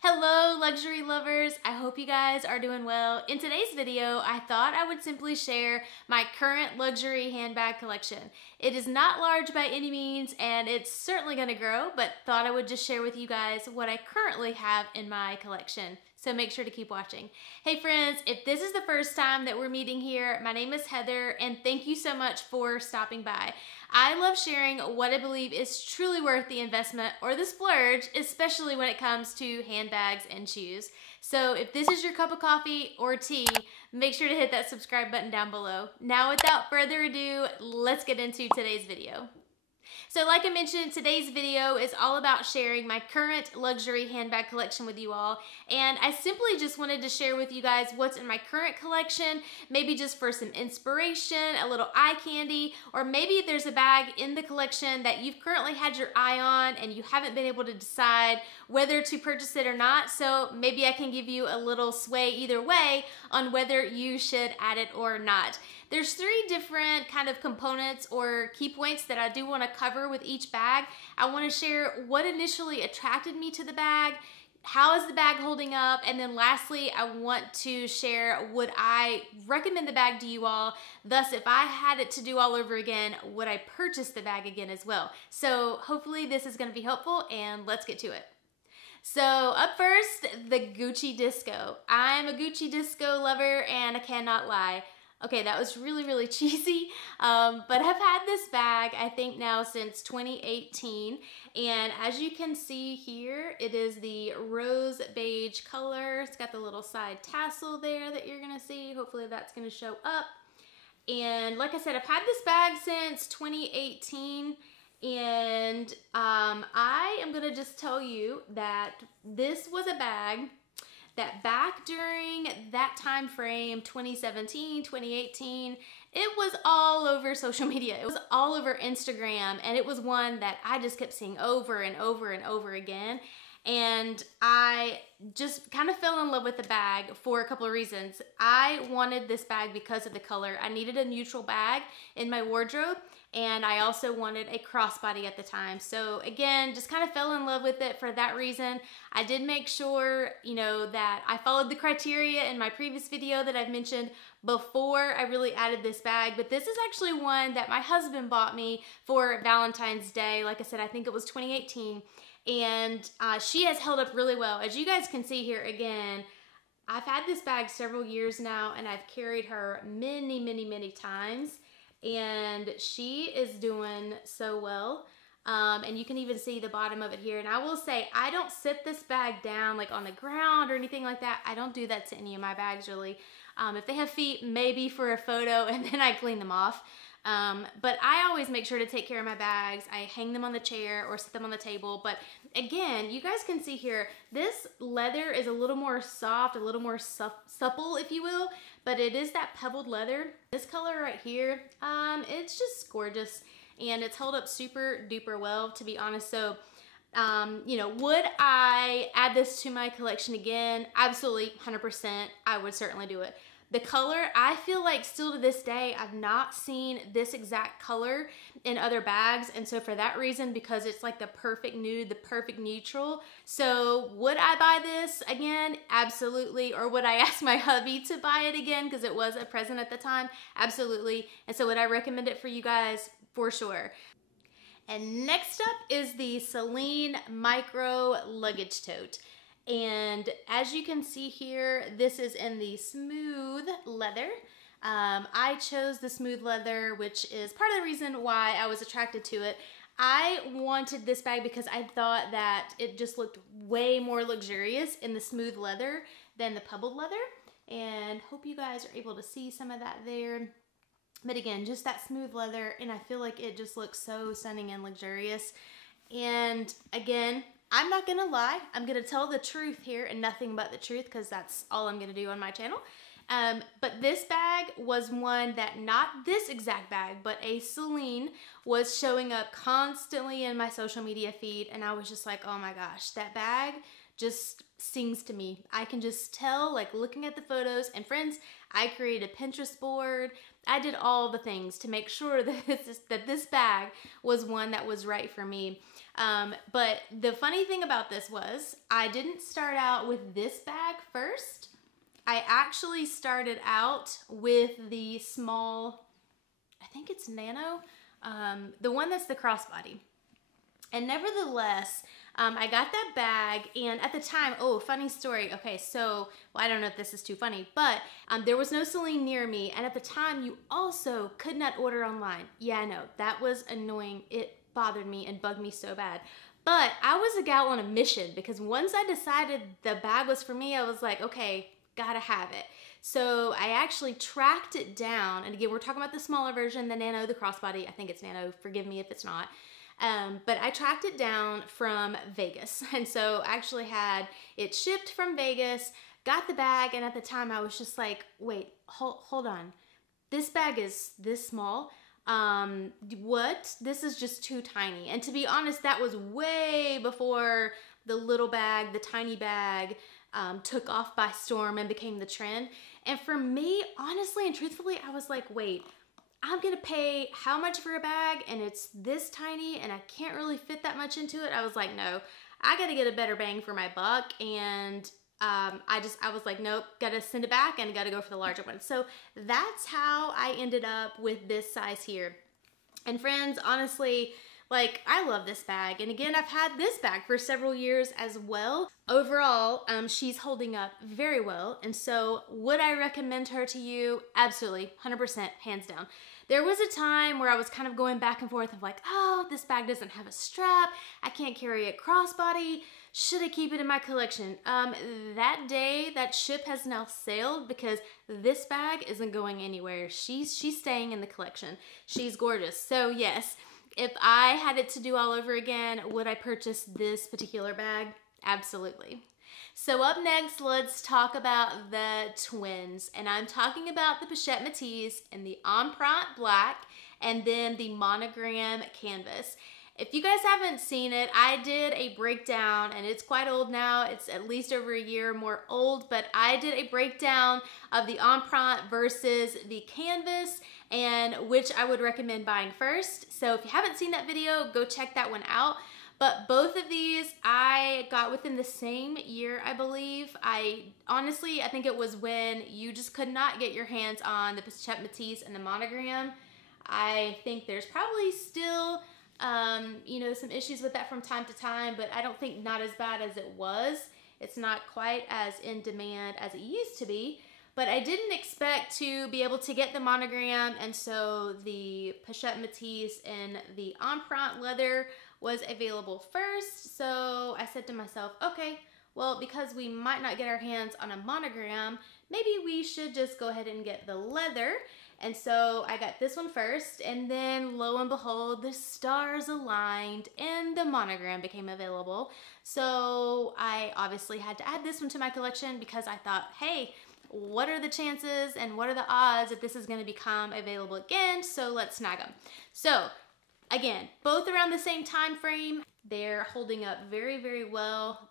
Hello luxury lovers, I hope you guys are doing well. In today's video, I thought I would simply share my current luxury handbag collection. It is not large by any means and it's certainly gonna grow, but thought I would just share with you guys what I currently have in my collection. So make sure to keep watching. Hey friends, if this is the first time that we're meeting here, my name is Heather and thank you so much for stopping by. I love sharing what I believe is truly worth the investment or the splurge, especially when it comes to handbags and shoes. So if this is your cup of coffee or tea, make sure to hit that subscribe button down below. Now without further ado, let's get into today's video. So like I mentioned, today's video is all about sharing my current luxury handbag collection with you all. And I simply just wanted to share with you guys what's in my current collection, maybe just for some inspiration, a little eye candy, or maybe there's a bag in the collection that you've currently had your eye on and you haven't been able to decide whether to purchase it or not. So maybe I can give you a little sway either way on whether you should add it or not. There's three different kind of components or key points that I do want to cover with each bag. I want to share what initially attracted me to the bag, how is the bag holding up, and then lastly, I want to share would I recommend the bag to you all. Thus, if I had it to do all over again, would I purchase the bag again as well? So hopefully this is going to be helpful and let's get to it. So up first, the Gucci Disco. I'm a Gucci Disco lover and I cannot lie. Okay, that was really cheesy, but I've had this bag, I think now since 2018, and as you can see here, it is the rose beige color. It's got the little side tassel there that you're gonna see. Hopefully that's gonna show up. And like I said, I've had this bag since 2018, and I am gonna just tell you that this was a bag that back during that time frame, 2017, 2018, it was all over social media. It was all over Instagram, and it was one that I just kept seeing over and over and over again. And I just kind of fell in love with the bag for a couple of reasons. I wanted this bag because of the color. I needed a neutral bag in my wardrobe, and I also wanted a crossbody at the time. So again, just kind of fell in love with it for that reason. I did make sure, you know, that I followed the criteria in my previous video that I've mentioned before I really added this bag, but this is actually one that my husband bought me for Valentine's Day. Like I said, I think it was 2018, and she has held up really well. As you guys can see here again, I've had this bag several years now, and I've carried her many times. And she is doing so well, and you can even see the bottom of it here. And I will say, I don't sit this bag down like on the ground or anything like that. I don't do that to any of my bags really. If they have feet, maybe for a photo, and then I clean them off. But I always make sure to take care of my bags. I hang them on the chair or sit them on the table. But again, you guys can see here, this leather is a little more soft, a little more supple, if you will, but it is that pebbled leather. This color right here, it's just gorgeous, and it's held up super duper well, to be honest. So, you know, would I add this to my collection again? Absolutely, 100%. I would certainly do it. The color, I feel like still to this day, I've not seen this exact color in other bags. And so for that reason, because it's like the perfect nude, the perfect neutral. So would I buy this again? Absolutely. Or would I ask my hubby to buy it again because it was a present at the time? Absolutely. And so would I recommend it for you guys? For sure. And next up is the Celine Micro Luggage Tote. And as you can see here, this is in the smooth leather. I chose the smooth leather, which is part of the reason why I was attracted to it. I wanted this bag because I thought that it just looked way more luxurious in the smooth leather than the pebbled leather. And hope you guys are able to see some of that there. But again, just that smooth leather, and I feel like it just looks so stunning and luxurious. And again, I'm not gonna lie, I'm gonna tell the truth here and nothing but the truth, because that's all I'm gonna do on my channel. But this bag was one that, not this exact bag, but a Celine was showing up constantly in my social media feed, and I was just like, oh my gosh, that bag just sings to me. I can just tell, like looking at the photos. And friends, I created a Pinterest board. I did all the things to make sure that this bag was one that was right for me. But the funny thing about this was I didn't start out with this bag first. I actually started out with the small, I think it's Nano, the one that's the crossbody. And nevertheless, I got that bag, and at the time, oh, funny story. Okay, so, well, I don't know if this is too funny, but there was no Celine near me, and at the time, you also could not order online. Yeah, I know, that was annoying. It bothered me and bugged me so bad. But I was a gal on a mission, because once I decided the bag was for me, I was like, okay, gotta have it. So I actually tracked it down, and again, we're talking about the smaller version, the Nano, the crossbody. I think it's Nano, forgive me if it's not. But I tracked it down from Vegas, and so I actually had it shipped from Vegas, got the bag, and at the time I was just like, wait, hold on. This bag is this small? What? This is just too tiny. And to be honest, that was way before the little bag, the tiny bag, took off by storm and became the trend. And for me, honestly and truthfully, I was like, wait, I'm gonna pay how much for a bag and it's this tiny and I can't really fit that much into it. I was like, no, I gotta get a better bang for my buck. And I was like, nope, gotta send it back and gotta go for the larger one. So that's how I ended up with this size here. And friends, honestly, like, I love this bag. And again, I've had this bag for several years as well. Overall, she's holding up very well. And so would I recommend her to you? Absolutely, 100%, hands down. There was a time where I was kind of going back and forth of like, oh, this bag doesn't have a strap. I can't carry it crossbody. Should I keep it in my collection? That day, that ship has now sailed because this bag isn't going anywhere. She's staying in the collection. She's gorgeous. So yes, if I had it to do all over again, would I purchase this particular bag? Absolutely. So up next, let's talk about the twins. And I'm talking about the Pochette Métis in the Empreinte Black and then the Monogram Canvas. If you guys haven't seen it, I did a breakdown, and it's quite old now. It's at least over a year more old, but I did a breakdown of the Empreinte versus the Canvas and which I would recommend buying first. So if you haven't seen that video, go check that one out. But both of these I got within the same year, I believe. Honestly, I think it was when you just could not get your hands on the Pochette Métis and the Monogram. I think there's probably still you know, some issues with that from time to time, but I don't think not as bad as it was. It's not quite as in demand as it used to be, but I didn't expect to be able to get the Monogram, and so the Pochette Métis in the Empreinte leather was available first. So I said to myself, okay, well, because we might not get our hands on a Monogram, maybe we should just go ahead and get the leather. And so I got this one first, and then lo and behold, the stars aligned and the Monogram became available. So I obviously had to add this one to my collection because I thought, hey, what are the chances and what are the odds that this is going to become available again? So let's snag them. So again, both around the same time frame. They're holding up very, very well.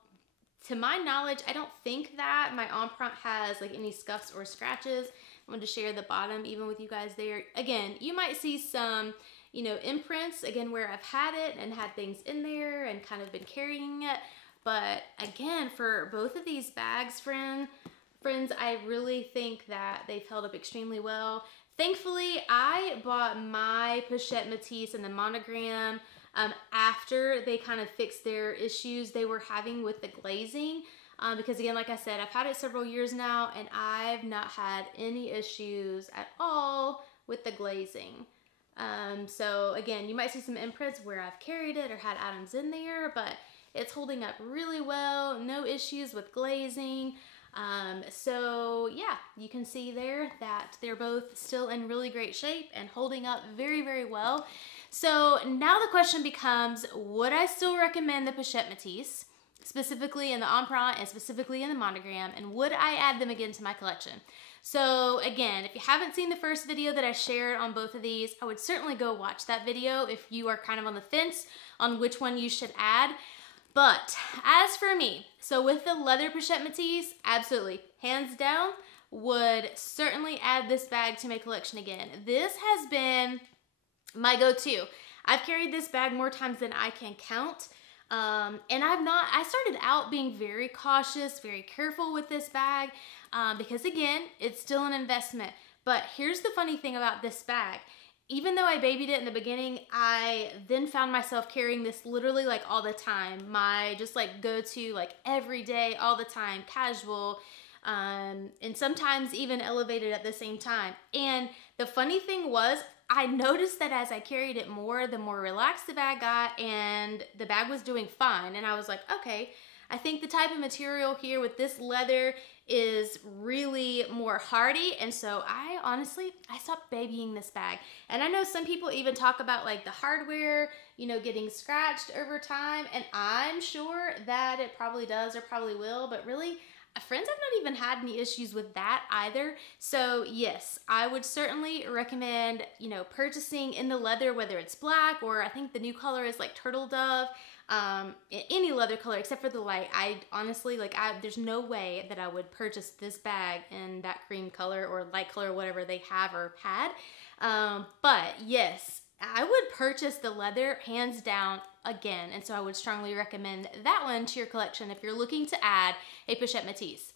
To my knowledge, I don't think that my Empreinte has like any scuffs or scratches. I wanted to share the bottom even with you guys there. Again, you might see some, you know, imprints, again, where I've had it and had things in there and kind of been carrying it. But again, for both of these bags, friends, I really think that they've held up extremely well. Thankfully, I bought my Pochette Métis and the Monogram after they kind of fixed their issues they were having with the glazing. Because again, like I said, I've had it several years now and I've not had any issues at all with the glazing. So again, you might see some imprints where I've carried it or had items in there, but it's holding up really well. No issues with glazing. So yeah, you can see there that they're both still in really great shape and holding up very, very well. So now the question becomes, would I still recommend the Pochette Métis, specifically in the Empreinte and specifically in the Monogram, and would I add them again to my collection? So again, if you haven't seen the first video that I shared on both of these, I would certainly go watch that video if you are kind of on the fence on which one you should add. But as for me, so with the leather pochette Matisse, absolutely, hands down, would certainly add this bag to my collection again. This has been my go-to. I've carried this bag more times than I can count. And I started out being very cautious, very careful with this bag, because again, it's still an investment. But here's the funny thing about this bag. Even though I babied it in the beginning, I then found myself carrying this literally like all the time. My just like go-to, like every day, all the time, casual, and sometimes even elevated at the same time. And the funny thing was, I noticed that as I carried it more, the more relaxed the bag got, and the bag was doing fine. And I was like, okay, I think the type of material here with this leather is really more hardy, and so I stopped babying this bag. And I know some people even talk about like the hardware, you know, getting scratched over time, and I'm sure that it probably does or probably will, but really, friends have not even had any issues with that either. So yes, I would certainly recommend, you know, purchasing in the leather, whether it's black or I think the new color is like turtle dove. Any leather color except for the light. I honestly, like, there's no way that I would purchase this bag in that cream color or light color, whatever they have or had. But yes, I would purchase the leather hands down again. And so I would strongly recommend that one to your collection if you're looking to add a pochette Matisse.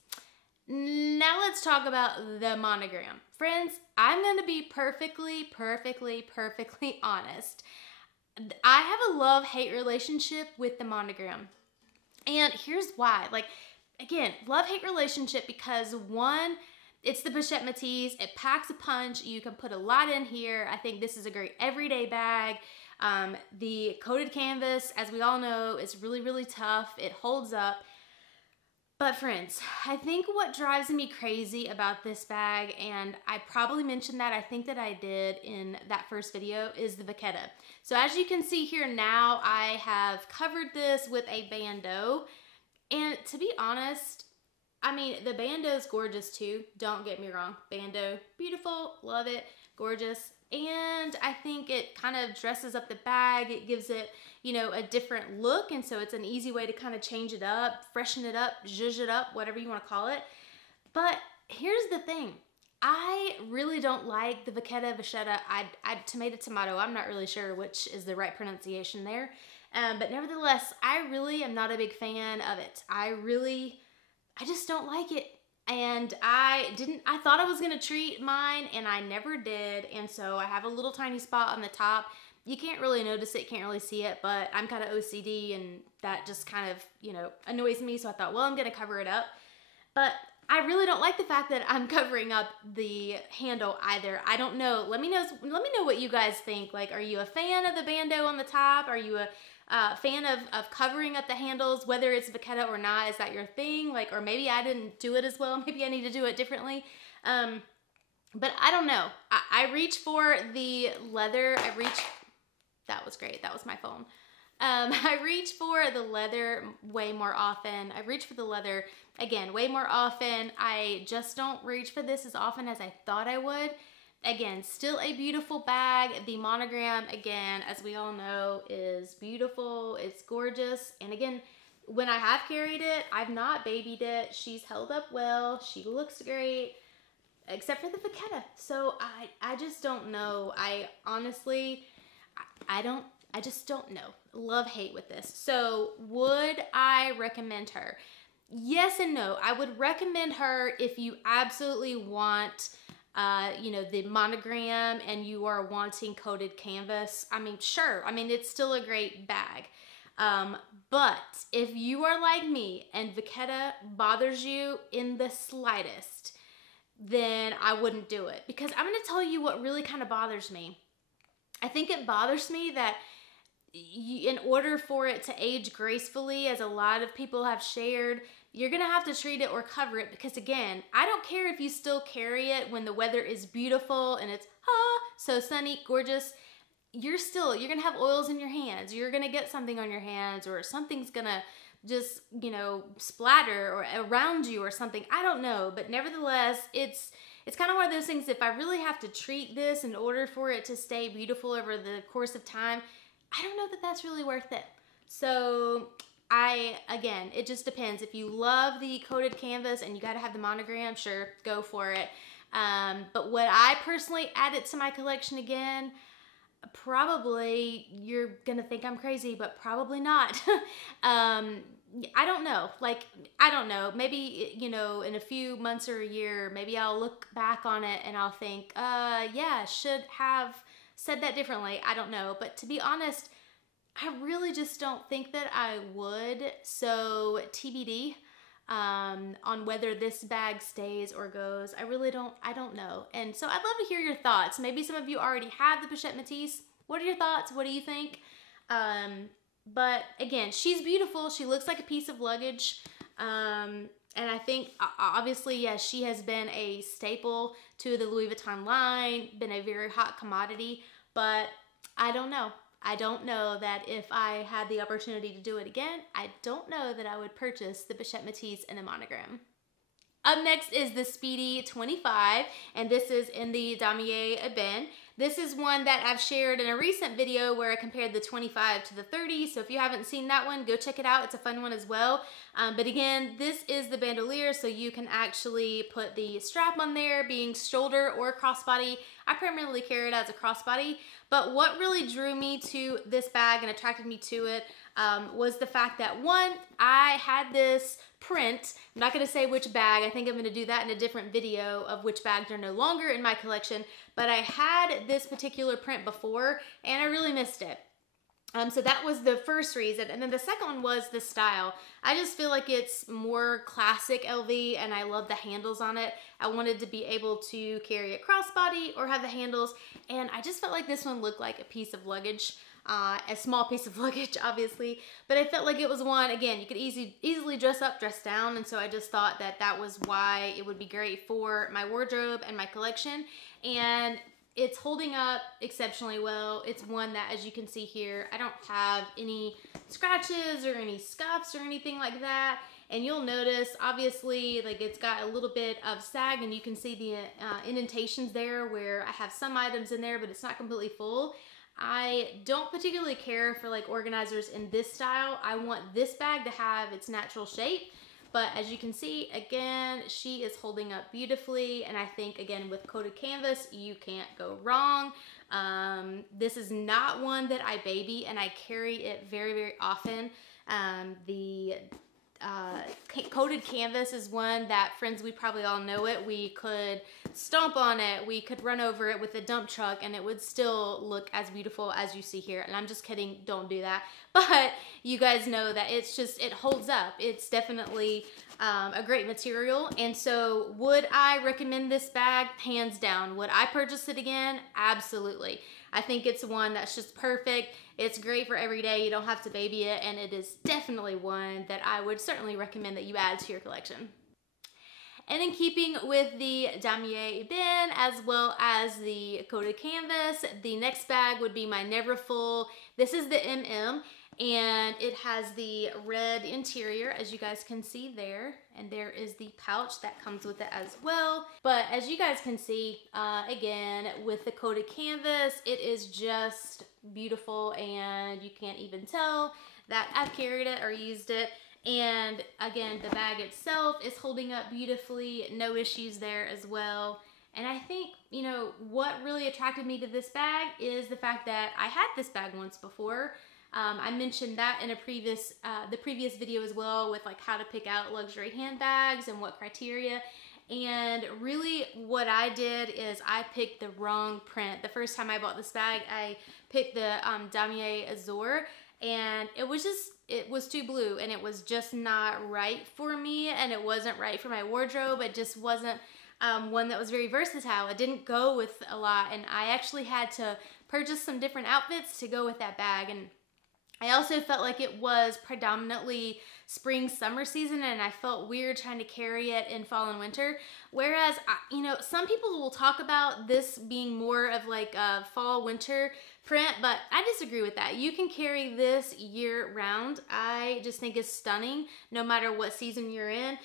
Now let's talk about the Monogram. Friends, I'm going to be perfectly honest. I have a love-hate relationship with the Monogram. And here's why. Like, again, love-hate relationship because one, it's the pochette Matisse. It packs a punch. You can put a lot in here. I think this is a great everyday bag. The coated canvas, as we all know, is really tough. It holds up. But friends, I think what drives me crazy about this bag, and I probably mentioned that, I think that I did in that first video, is the vachetta. So as you can see here now, I have covered this with a bandeau. And to be honest, I mean, the bandeau is gorgeous too. Don't get me wrong. Bandeau, beautiful, love it, gorgeous. And I think it kind of dresses up the bag. It gives it, you know, a different look. And so it's an easy way to kind of change it up, freshen it up, zhuzh it up, whatever you want to call it. But here's the thing. I really don't like the vachetta. Tomato. I'm not really sure which is the right pronunciation there. But nevertheless, I really am not a big fan of it. I just don't like it. And I thought I was going to treat mine, and I never did. And so I have a little tiny spot on the top. You can't really notice it, can't really see it, but I'm kind of OCD, and that just kind of, you know, annoys me. So I thought, well, I'm going to cover it up. But I really don't like the fact that I'm covering up the handle either. I don't know. Let me know what you guys think. Like, are you a fan of the bandeau on the top? Are you a fan of covering up the handles, whether it's vachetta or not? Is that your thing? Like, or maybe I didn't do it as well. Maybe I need to do it differently. But I don't know. I reach for the leather. That was great. That was my phone. I reach for the leather way more often. I reach for the leather, again, way more often. I just don't reach for this as often as I thought I would. Again, still a beautiful bag. The Monogram, again, as we all know, is beautiful. It's gorgeous. And again, when I have carried it, I've not babied it. She's held up well. She looks great, except for the vachetta. So I just don't know. I just don't know. Love-hate with this. So would I recommend her? Yes and no. I would recommend her if you absolutely want you know, the Monogram and you are wanting coated canvas. I mean, sure. I mean, it's still a great bag. But if you are like me and vachetta bothers you in the slightest, then I wouldn't do it. Because I'm going to tell you what really kind of bothers me. I think it bothers me that in order for it to age gracefully, as a lot of people have shared, you're going to have to treat it or cover it because, again, I don't care if you still carry it when the weather is beautiful and it's so sunny, gorgeous. You're going to have oils in your hands. You're going to get something on your hands, or something's going to just, you know, splatter or around you or something. I don't know. But nevertheless, it's kind of one of those things. If I really have to treat this in order for it to stay beautiful over the course of time, I don't know that that's really worth it. So again, it just depends. If you love the coated canvas and you gotta have the monogram, sure, go for it. But would I personally add it to my collection again? Probably. You're gonna think I'm crazy, but probably not. I don't know. Like, I don't know. Maybe, you know, in a few months or a year, maybe I'll look back on it and I'll think, yeah, should have said that differently. I don't know. But to be honest, I really just don't think that I would. So TBD on whether this bag stays or goes. I don't know. And so I'd love to hear your thoughts. Maybe some of you already have the Pochette Métis. What are your thoughts? What do you think? But again, she's beautiful. She looks like a piece of luggage. And I think, obviously, yes, she has been a staple to the Louis Vuitton line, been a very hot commodity, but I don't know. I don't know that if I had the opportunity to do it again, I don't know that I would purchase the Pochette Métis in a monogram. Up next is the Speedy 25, and this is in the Damier Ebene. This is one that I've shared in a recent video where I compared the 25 to the 30, so if you haven't seen that one, go check it out. It's a fun one as well. But again, this is the bandolier, so you can actually put the strap on there, being shoulder or crossbody. I primarily carry it as a crossbody, but what really drew me to this bag and attracted me to it was the fact that, one, I had this print. I'm not going to say which bag. I think I'm going to do that in a different video of which bags are no longer in my collection, but I had this particular print before and I really missed it. So that was the first reason. And then the second one was the style. I just feel like it's more classic LV and I love the handles on it. I wanted to be able to carry it crossbody or have the handles, and I just felt like this one looked like a piece of luggage. A small piece of luggage, obviously, but I felt like it was one, again, you could easily dress up, dress down, and so I just thought that that was why it would be great for my wardrobe and my collection, and it's holding up exceptionally well. It's one that, as you can see here, I don't have any scratches or any scuffs or anything like that, and you'll notice, obviously, like it's got a little bit of sag, and you can see the indentations there where I have some items in there, but it's not completely full. I don't particularly care for like organizers in this style. I want this bag to have its natural shape, but as you can see, again, she is holding up beautifully, and I think, again, with coated canvas, you can't go wrong. This is not one that I baby, and I carry it very, very often. The coated canvas is one that, friends, we probably all know it. We could stomp on it, we could run over it with a dump truck, and it would still look as beautiful as you see here. And I'm just kidding, don't do that. But you guys know that it's just, it holds up. It's definitely a great material. And so would I recommend this bag? Hands down. Would I purchase it again? Absolutely. I think it's one that's just perfect. It's great for every day. You don't have to baby it, and it is definitely one that I would certainly recommend that you add to your collection. And in keeping with the Damier Ebene as well as the coated canvas, the next bag would be my Never Full. This is the MM, and it has the red interior, as you guys can see there, and there is the pouch that comes with it as well. But as you guys can see, again, with the coated canvas, it is just beautiful, and you can't even tell that I've carried it or used it. And again, the bag itself is holding up beautifully, no issues there as well. And I think, you know, what really attracted me to this bag is the fact that I had this bag once before. I mentioned that in a the previous video as well, with like how to pick out luxury handbags and what criteria. And really what I did is I picked the wrong print. The first time I bought this bag, I picked the Damier Azur, and it was too blue, and it was just not right for me, and it wasn't right for my wardrobe. It just wasn't one that was very versatile. It didn't go with a lot, and I actually had to purchase some different outfits to go with that bag. And I also felt like it was predominantly spring summer season, and I felt weird trying to carry it in fall and winter. Whereas, you know, some people will talk about this being more of like a fall winter print, but I disagree with that. You can carry this year round. I just think it's stunning no matter what season you're in.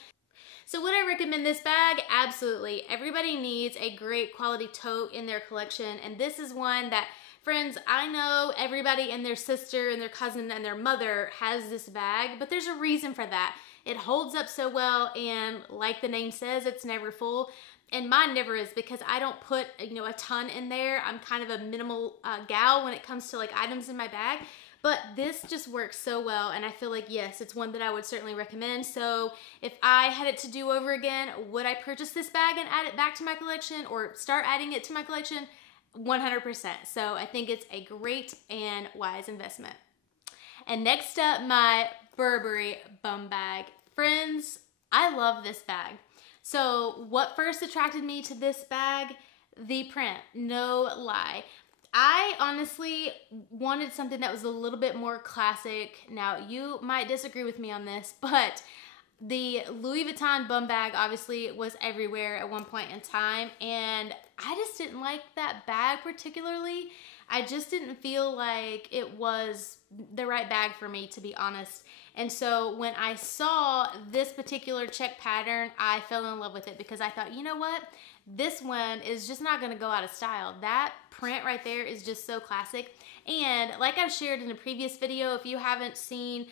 So would I recommend this bag? Absolutely. Everybody needs a great quality tote in their collection, and this is one that, Friends, I know everybody and their sister and their cousin and their mother has this bag, but there's a reason for that. It holds up so well, and like the name says, it's never full. And mine never is, because I don't put, you know, a ton in there. I'm kind of a minimal gal when it comes to like items in my bag. But this just works so well, and I feel like, yes, it's one that I would certainly recommend. So if I had it to do over again, would I purchase this bag and add it back to my collection, or start adding it to my collection? 100%. So I think it's a great and wise investment. And next up, my Burberry bum bag. Friends, I love this bag. So what first attracted me to this bag? The print, no lie. I honestly wanted something that was a little bit more classic. Now, you might disagree with me on this, but the Louis Vuitton bum bag obviously was everywhere at one point in time, and I just didn't like that bag particularly. I just didn't feel like it was the right bag for me, to be honest. And so when I saw this particular check pattern, I fell in love with it, because I thought, you know what? This one is just not gonna go out of style. That print right there is just so classic. And like I've shared in a previous video, if you haven't seen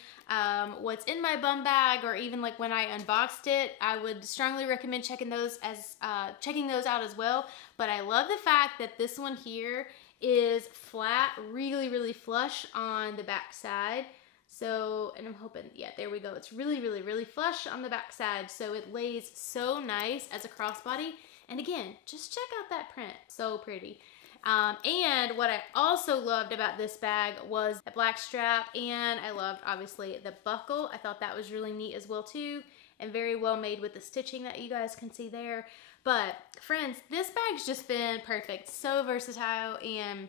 what's in my bum bag, or even like when I unboxed it, I would strongly recommend checking those out as well. But I love the fact that this one here is flat, really, really flush on the back side. So, and I'm hoping, yeah, there we go. It's really, really, really flush on the back side. So it lays so nice as a crossbody. And again, just check out that print. So pretty. And what I also loved about this bag was the black strap, and I loved, obviously, the buckle. I thought that was really neat as well, too, and very well made with the stitching that you guys can see there. But, friends, this bag's just been perfect. So versatile and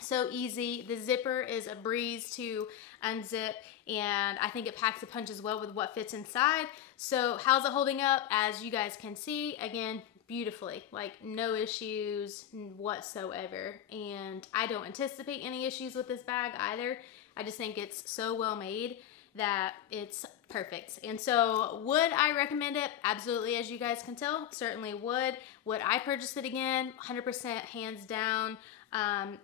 so easy. The zipper is a breeze to unzip, and I think it packs a punch as well with what fits inside. So how's it holding up? As you guys can see, again, beautifully, like no issues whatsoever. And I don't anticipate any issues with this bag either. I just think it's so well made that it's perfect. And so would I recommend it? Absolutely, as you guys can tell, certainly would. Would I purchase it again? 100% hands down.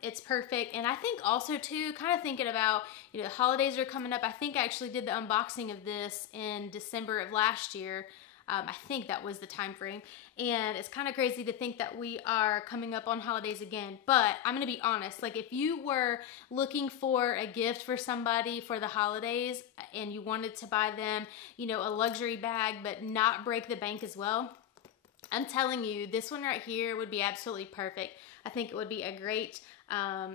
It's perfect. And I think also too, kind of thinking about, you know, the holidays are coming up. I think I actually did the unboxing of this in December of last year. I think that was the time frame, and it's kind of crazy to think that we are coming up on holidays again. But I'm gonna be honest, like if you were looking for a gift for somebody for the holidays and you wanted to buy them, you know, a luxury bag but not break the bank as well, I'm telling you, this one right here would be absolutely perfect. I think it would be a great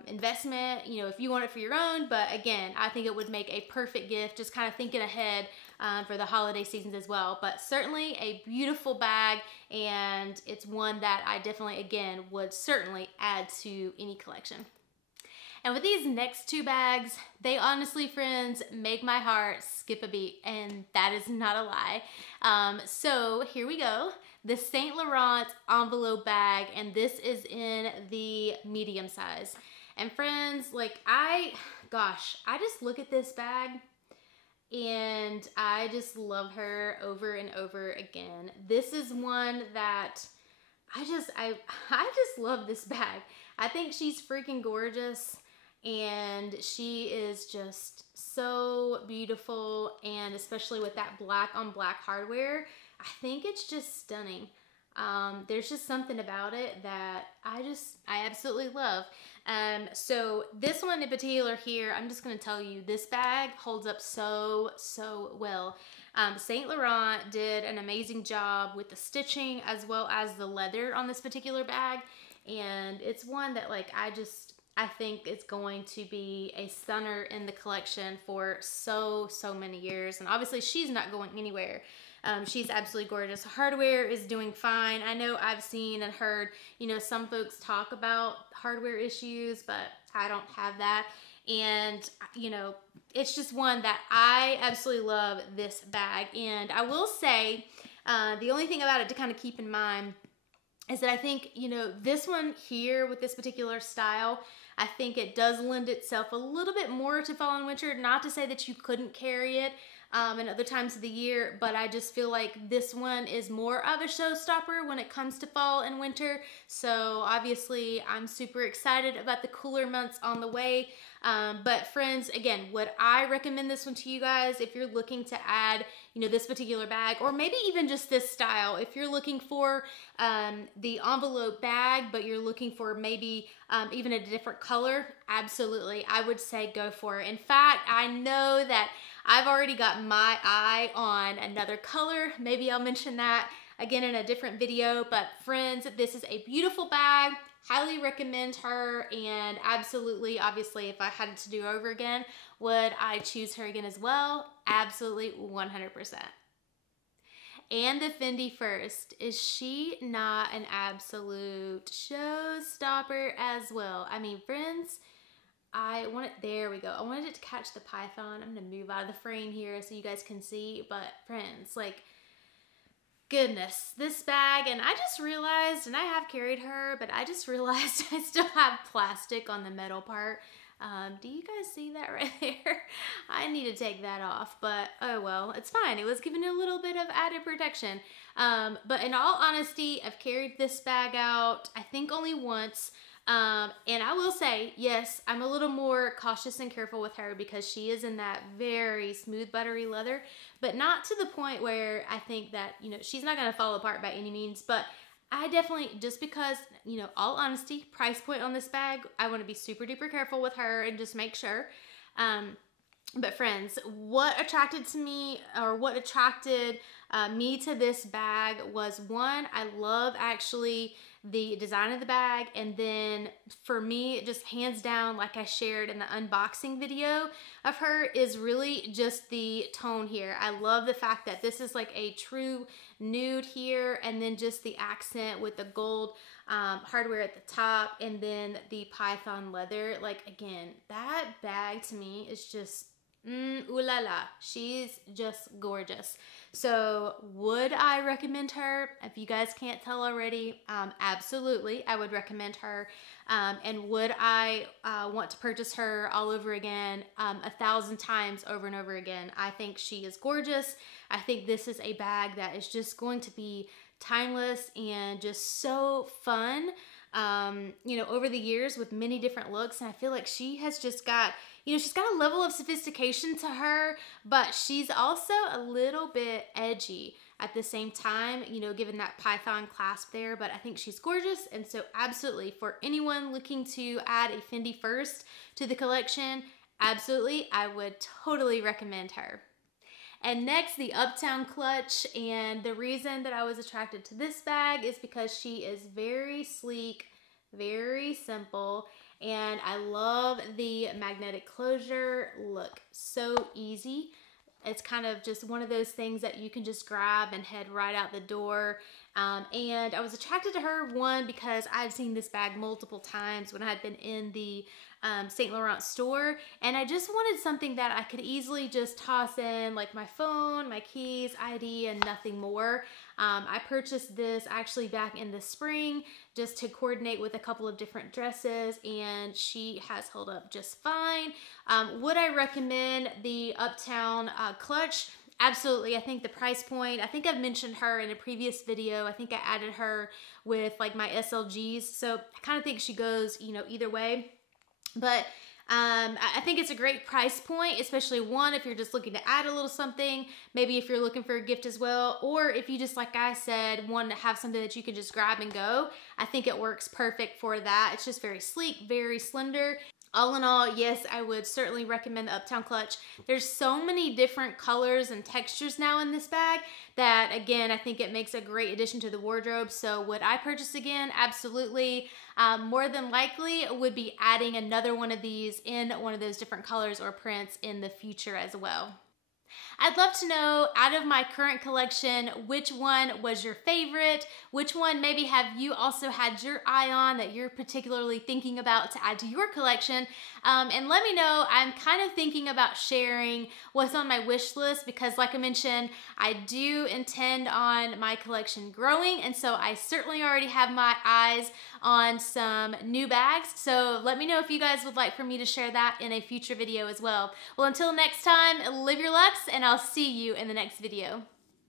investment, you know, if you want it for your own. But again, I think it would make a perfect gift, just kind of thinking ahead for the holiday seasons as well. But certainly a beautiful bag, and it's one that I definitely, again, would certainly add to any collection. And with these next two bags, they honestly, friends, make my heart skip a beat, and that is not a lie. So here we go. The Saint Laurent envelope bag, and this is in the medium size. And friends, like I just look at this bag and I just love her over and over again. This is one that I just love this bag. I think she's freaking gorgeous, and she is just so beautiful, and especially with that black on black hardware, I think it's just stunning. There's just something about it that I absolutely love. So this one in particular here, I'm just gonna tell you, this bag holds up so well. Saint Laurent did an amazing job with the stitching as well as the leather on this particular bag, and it's one that like I think it's going to be a stunner in the collection for so many years. And obviously she's not going anywhere. She's absolutely gorgeous. Hardware is doing fine. I know I've seen and heard, you know, some folks talk about hardware issues, but I don't have that. And, you know, it's just one that I absolutely love, this bag. And I will say, the only thing about it to kind of keep in mind is that I think, you know, this one here with this particular style, I think it does lend itself a little bit more to fall and winter. Not to say that you couldn't carry it, and other times of the year, but I just feel like this one is more of a showstopper when it comes to fall and winter. So obviously I'm super excited about the cooler months on the way. But friends, again, would I recommend this one to you guys if you're looking to add, you know, this particular bag, or maybe even just this style. If you're looking for the envelope bag, but you're looking for maybe even a different color, absolutely, I would say go for it. In fact, I know that I've already got my eye on another color. Maybe I'll mention that again in a different video, but friends, this is a beautiful bag. Highly recommend her, and absolutely, obviously, if I had it to do over again, would I choose her again as well? Absolutely, 100%. And the Fendi first. Is she not an absolute showstopper as well? I mean, friends, there we go. I wanted it to catch the python. I'm gonna move out of the frame here so you guys can see, but friends, like, goodness, this bag, and I just realized, and I have carried her, but I just realized I still have plastic on the metal part. Do you guys see that right there? I need to take that off, but oh well, it's fine. It was giving it a little bit of added protection. But in all honesty, I've carried this bag out, I think only once. And I will say, yes, I'm a little more cautious and careful with her because she is in that very smooth, buttery leather, but not to the point where I think that, you know, she's not going to fall apart by any means. But I definitely, just because, you know, all honesty, price point on this bag, I want to be super duper careful with her and just make sure. But friends, what attracted me to this bag was, one, I love actually the design of the bag, and then for me, just hands down, like I shared in the unboxing video of her, is really just the tone here. I love the fact that this is like a true nude here, and then just the accent with the gold hardware at the top, and then the python leather. Like, again, that bag to me is just ooh la la. She's just gorgeous. So would I recommend her? If you guys can't tell already, absolutely, I would recommend her. And would I want to purchase her all over again, 1,000 times over and over again? I think she is gorgeous. I think this is a bag that is just going to be timeless and just so fun. You know, over the years with many different looks, and I feel like she has just got, you know, she's got a level of sophistication to her, but she's also a little bit edgy at the same time, you know, given that python clasp there. But I think she's gorgeous, and so absolutely, for anyone looking to add a Fendi first to the collection, absolutely, I would totally recommend her. And next, the Uptown Clutch, and the reason that I was attracted to this bag is because she is very sleek, very simple, and I love the magnetic closure. Look, so easy. It's kind of just one of those things that you can just grab and head right out the door. And I was attracted to her, one, because I've seen this bag multiple times when I had been in the Saint Laurent store, and I just wanted something that I could easily just toss in, like my phone, my keys, ID, and nothing more. I purchased this actually back in the spring just to coordinate with a couple of different dresses, and she has held up just fine. Would I recommend the Uptown Clutch? Absolutely. I think the price point, I think I've mentioned her in a previous video. I think I added her with like my SLGs, so I kind of think she goes, you know, either way. But I think it's a great price point, especially one, if you're just looking to add a little something, maybe if you're looking for a gift as well, or if you just, like I said, want to have something that you can just grab and go. I think it works perfect for that. It's just very sleek, very slender. All in all, yes, I would certainly recommend the Uptown Clutch. There's so many different colors and textures now in this bag that, again, I think it makes a great addition to the wardrobe. So would I purchase again? Absolutely. More than likely would be adding another one of these in one of those different colors or prints in the future as well. I'd love to know, out of my current collection, which one was your favorite? Which one maybe have you also had your eye on that you're particularly thinking about to add to your collection? And let me know. I'm kind of thinking about sharing what's on my wish list because, like I mentioned, I do intend on my collection growing, and so I certainly already have my eyes on some new bags. So let me know if you guys would like for me to share that in a future video as well. Well, until next time, live your Luxe, and and I'll see you in the next video.